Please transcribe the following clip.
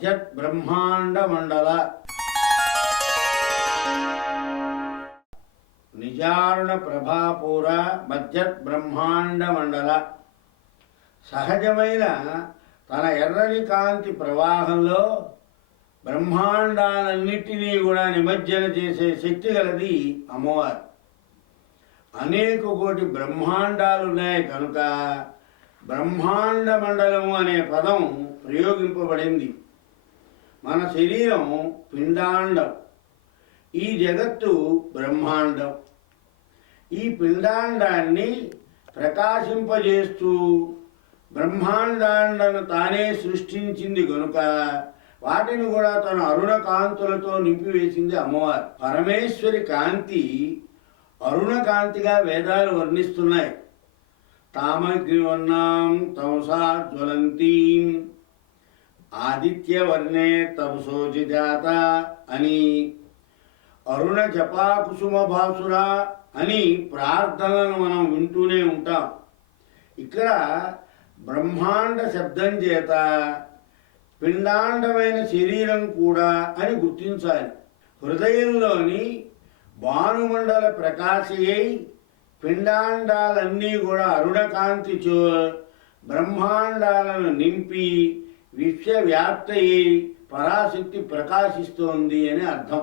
మధ్యత్ బ్రహ్మాండ మండల నిజారుణ ప్రభాపూర మధ్యత్ బ్రహ్మాండ మండల సహజమైన తన ఎర్రని కాంతి ప్రవాహంలో బ్రహ్మాండాలన్నిటినీ కూడా నిమజ్జన చేసే శక్తి గలది అమ్మవారు. అనేక కోటి బ్రహ్మాండాలు ఉన్నాయి కనుక బ్రహ్మాండ మండలము అనే పదం ప్రయోగింపబడింది. మన శరీరం పిండాండం, ఈ జగత్తు బ్రహ్మాండం. ఈ పిండాండాన్ని ప్రకాశింపజేస్తూ బ్రహ్మాండాలను తానే సృష్టించింది కనుక వాటిని కూడా తన అరుణ కాంతులతో నింపివేసింది అమ్మవారు. పరమేశ్వరి కాంతి అరుణ కాంతిగా వేదాలు వర్ణిస్తున్నాయి. తామగ్నివర్ణాం తమసా జ్వలంతీం ఆదిత్యవర్ణే తమసోజిజాత అని, అరుణ జపా కుసుమ భాసురా అని ప్రార్థనలను మనం వింటూనే ఉంటాం. ఇక్కడ బ్రహ్మాండ శబ్దం చేత పిండాండమైన శరీరం కూడా అని గుర్తించాలి. హృదయంలోని భానుమండల ప్రకాశయై పిండాండాలన్నీ కూడా అరుణకాంతిచో బ్రహ్మాండాలను నింపి విశ్వవ్యాప్తయ్యి పరాశక్తి ప్రకాశిస్తోంది అని అర్థం.